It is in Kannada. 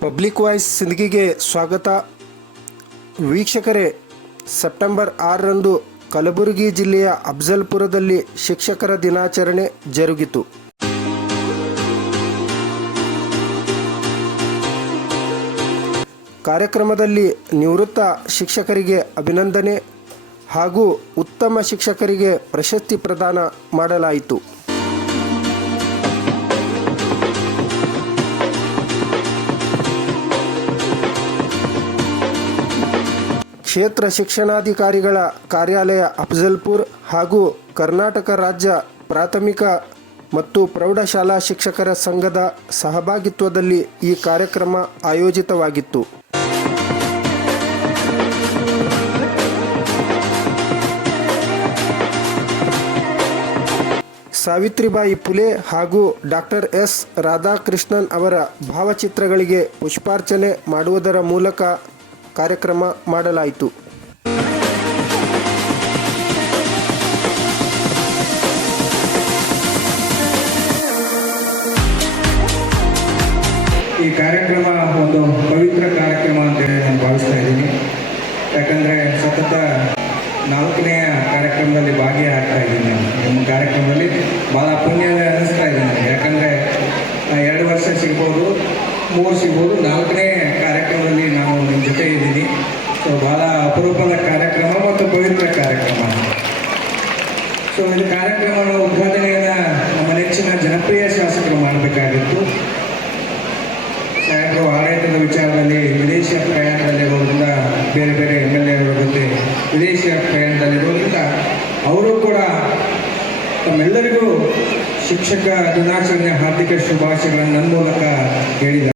ಪಬ್ಲಿಕ್ ವಾಯ್ಸ್ ಸಿಂದಗಿಗೆ ಸ್ವಾಗತ. ವೀಕ್ಷಕರೇ, ಸೆಪ್ಟೆಂಬರ್ ಆರರಂದು ಕಲಬುರಗಿ ಜಿಲ್ಲೆಯ ಅಫ್ಜಲ್ಪುರದಲ್ಲಿ ಶಿಕ್ಷಕರ ದಿನಾಚರಣೆ ಜರುಗಿತು. ಕಾರ್ಯಕ್ರಮದಲ್ಲಿ ನಿವೃತ್ತ ಶಿಕ್ಷಕರಿಗೆ ಅಭಿನಂದನೆ ಹಾಗೂ ಉತ್ತಮ ಶಿಕ್ಷಕರಿಗೆ ಪ್ರಶಸ್ತಿ ಪ್ರದಾನ ಮಾಡಲಾಯಿತು. ಕ್ಷೇತ್ರ ಶಿಕ್ಷಣಾಧಿಕಾರಿಗಳ ಕಾರ್ಯಾಲಯ ಅಫಜಲ್ಪುರ್ ಹಾಗೂ ಕರ್ನಾಟಕ ರಾಜ್ಯ ಪ್ರಾಥಮಿಕ ಮತ್ತು ಪ್ರೌಢಶಾಲಾ ಶಿಕ್ಷಕರ ಸಂಘದ ಸಹಭಾಗಿತ್ವದಲ್ಲಿ ಈ ಕಾರ್ಯಕ್ರಮ ಆಯೋಜಿತವಾಗಿತ್ತು. ಸಾವಿತ್ರಿಬಾಯಿ ಪುಲೆ ಹಾಗೂ ಡಾಕ್ಟರ್ ಎಸ್ ರಾಧಾಕೃಷ್ಣನ್ ಅವರ ಭಾವಚಿತ್ರಗಳಿಗೆ ಪುಷ್ಪಾರ್ಚನೆ ಮಾಡುವುದರ ಮೂಲಕ ಕಾರ್ಯಕ್ರಮ ಮಾಡಲಾಯಿತು. ಈ ಕಾರ್ಯಕ್ರಮ ಒಂದು ಪವಿತ್ರ ಕಾರ್ಯಕ್ರಮ ಅಂತ ಹೇಳಿ ನಾನು ಭಾವಿಸ್ತಾ ಇದ್ದೀನಿ. ಯಾಕಂದರೆ ಸತತ ನಾಲ್ಕನೆಯ ಕಾರ್ಯಕ್ರಮದಲ್ಲಿ ಭಾಗಿಯಾಗ್ತಾ ಇದ್ದೀನಿ ನಾನು. ನಿಮ್ಮ ಕಾರ್ಯಕ್ರಮದಲ್ಲಿ ಭಾಳ ಪುಣ್ಯ ಅನಿಸ್ತಾ ಇದ್ದೀನಿ ಯಾಕಂದರೆ ಎರಡು ವರ್ಷ ಸಿಗ್ಬೋದು, ಮೂರು ಸಿಗ್ಬೋದು, ನಾಲ್ಕನೇ ಸೊ, ಬಹಳ ಅಪರೂಪದ ಕಾರ್ಯಕ್ರಮ ಮತ್ತು ಪವಿತ್ರ ಕಾರ್ಯಕ್ರಮ. ಸೊ, ಇದು ಕಾರ್ಯಕ್ರಮದ ಉದ್ಘಾಟನೆಯನ್ನು ನಮ್ಮ ನೆಚ್ಚಿನ ಜನಪ್ರಿಯ ಶಾಸಕರು ಮಾಡಬೇಕಾಗಿತ್ತು. ಸಾಹೇಬರು, ಆಡಳಿತದ ವಿಚಾರದಲ್ಲಿ ಪ್ರಯಾಣದಲ್ಲಿ ಪ್ರಯಾಣದಲ್ಲಿರೋದ್ರಿಂದ ಬೇರೆ ಬೇರೆ ಎಂ ಎಲ್ ಎಗಳ ಜೊತೆ ಪ್ರಯಾಣದಲ್ಲಿ ಪ್ರಯಾಣದಲ್ಲಿರೋದ್ರಿಂದ ಅವರು ಕೂಡ ತಮ್ಮೆಲ್ಲರಿಗೂ ಶಿಕ್ಷಕ ದಿನಾಚರಣೆ, ಹಾರ್ದಿಕ ಶುಭಾಶಯಗಳನ್ನು ನನ್ನ ಮೂಲಕ ಹೇಳಿದ್ದಾರೆ.